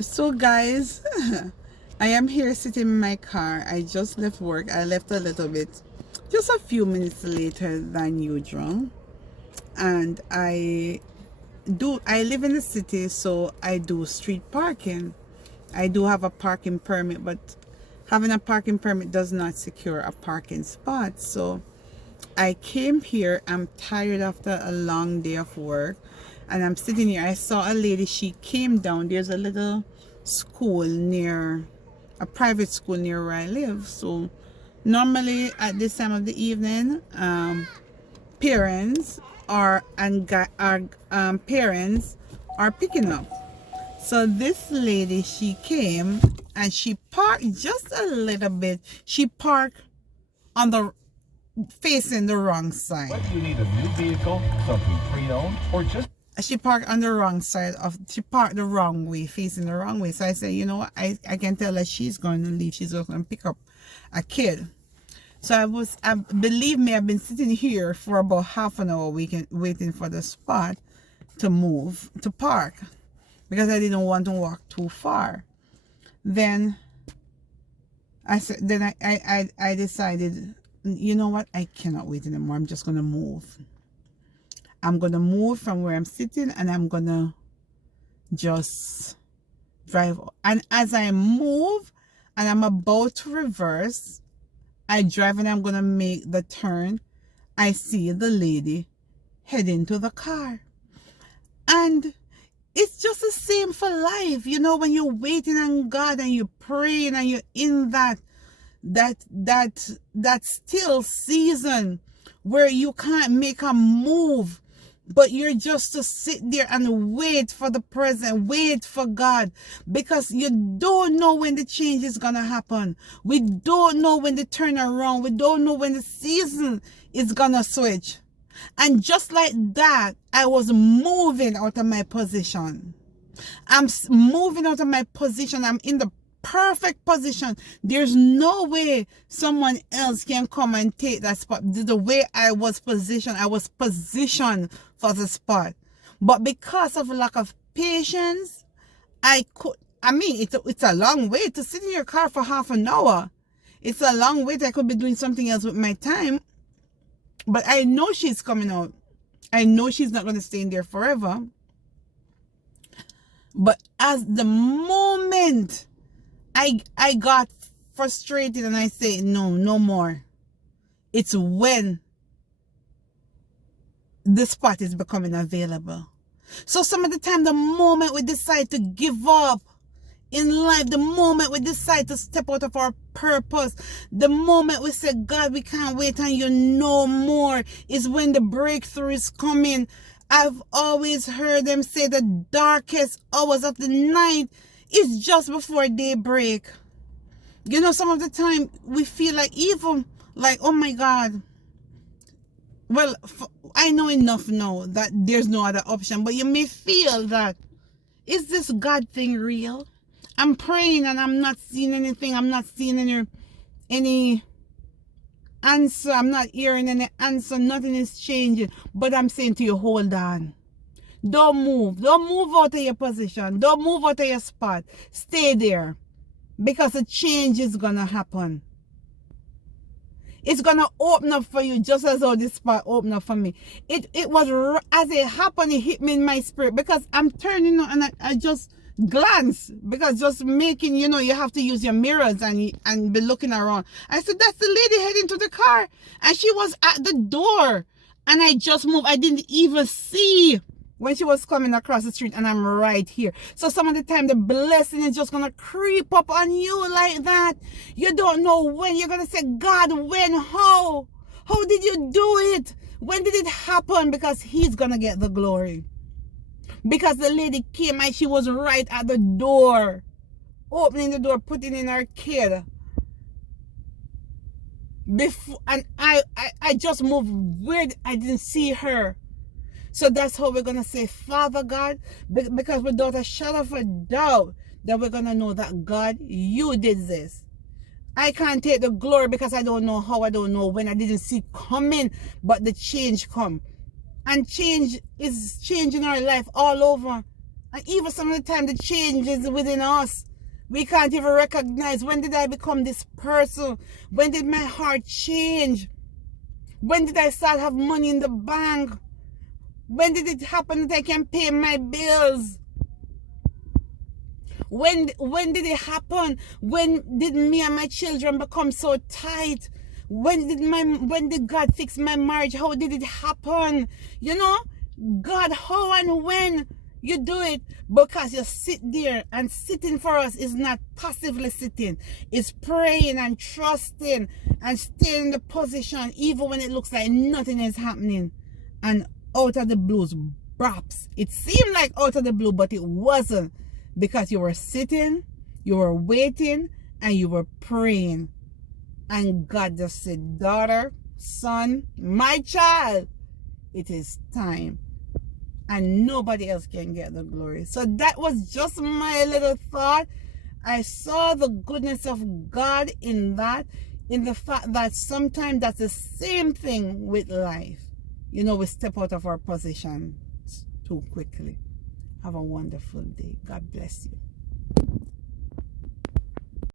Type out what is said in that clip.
So guys, I am here sitting in my car. I just left work. I left a little bit, just a few minutes later than usual. And I live in the city, so I do street parking. I do have a parking permit, but having a parking permit does not secure a parking spot. So I came here. I'm tired after a long day of work, and I'm sitting here. I saw a lady. She came down. There's a little school near, a private school near where I live. So normally at this time of the evening, parents parents are picking up. So this lady, she came and she parked just a little bit. She parked on the facing the wrong side. Whether you need a new vehicle, something pre-owned, or just She parked on the wrong side of, she parked the wrong way, facing the wrong way. So I said, you know what, I can tell that she's going to leave. She's going to pick up a kid. So believe me, I've been sitting here for about half an hour waiting for the spot to move, to park, because I didn't want to walk too far. Then I decided, you know what, I cannot wait anymore. I'm just going to move. I'm going to move from where I'm sitting, and I'm going to just drive. And as I move and I'm about to reverse, I drive and I'm going to make the turn. I see the lady heading to the car. And it's just the same for life. You know, when you're waiting on God and you're praying and you're in that still season where you can't make a move, but you're just to sit there and wait for the present, wait for God, because you don't know when the change is going to happen. We don't know when the turnaround, we don't know when the season is going to switch. And just like that, I was moving out of my position. I'm moving out of my position. I'm in the perfect position. There's no way someone else can come and take that spot. The way I was positioned for the spot. But because of lack of patience, it's a long way to sit in your car for half an hour. It's a long wait. I could be doing something else with my time. But I know she's coming out. I know she's not going to stay in there forever. But as the moment I got frustrated and I say, no more. It's when the spot is becoming available. So some of the time, the moment we decide to give up in life, the moment we decide to step out of our purpose, the moment we say, God, we can't wait on you no more, is when the breakthrough is coming. I've always heard them say the darkest hours of the night is just before daybreak. You know, some of the time we feel like even like, oh my God. Well, I know enough now that there's no other option, but you may feel that, is this God thing real? I'm praying and I'm not seeing anything. I'm not seeing any answer. I'm not hearing any answer. Nothing is changing. But I'm saying to you, hold on. Don't move. Don't move out of your position. Don't move out of your spot. Stay there. Because a change is going to happen. It's going to open up for you just as how this spot opened up for me. It was, as it happened, it hit me in my spirit. Because I'm turning and I just glance. Because just making, you know, you have to use your mirrors and be looking around. I said, that's the lady heading to the car. And she was at the door. And I just moved. I didn't even see when she was coming across the street, and I'm right here. So some of the time the blessing is just going to creep up on you like that. You don't know when. You're going to say, God, when, how? How did you do it? When did it happen? Because he's going to get the glory. Because the lady came and she was right at the door, opening the door, putting in her kid. Before, and I just moved weird. I didn't see her. So that's how we're going to say, Father God, because without a shadow of a doubt, that we're going to know that, God, you did this. I can't take the glory because I don't know how, I don't know when, I didn't see coming, but the change come. And change is changing our life all over. And even some of the time, the changes within us, we can't even recognize. When did I become this person? When did my heart change? When did I start have money in the bank? When did it happen that I can pay my bills? When did it happen? When did me and my children become so tight? When did God fix my marriage? How did it happen? You know, God, how and when you do it, because you sit there, and sitting for us is not passively sitting. It's praying and trusting and staying in the position even when it looks like nothing is happening. And out of the blues, perhaps it seemed like out of the blue, but it wasn't, because you were sitting, you were waiting, and you were praying. And God just said, daughter, son, my child, it is time. And nobody else can get the glory. So that was just my little thought. I saw the goodness of God in that, in the fact that sometimes that's the same thing with life. You know, we step out of our position too quickly. Have a wonderful day. God bless you.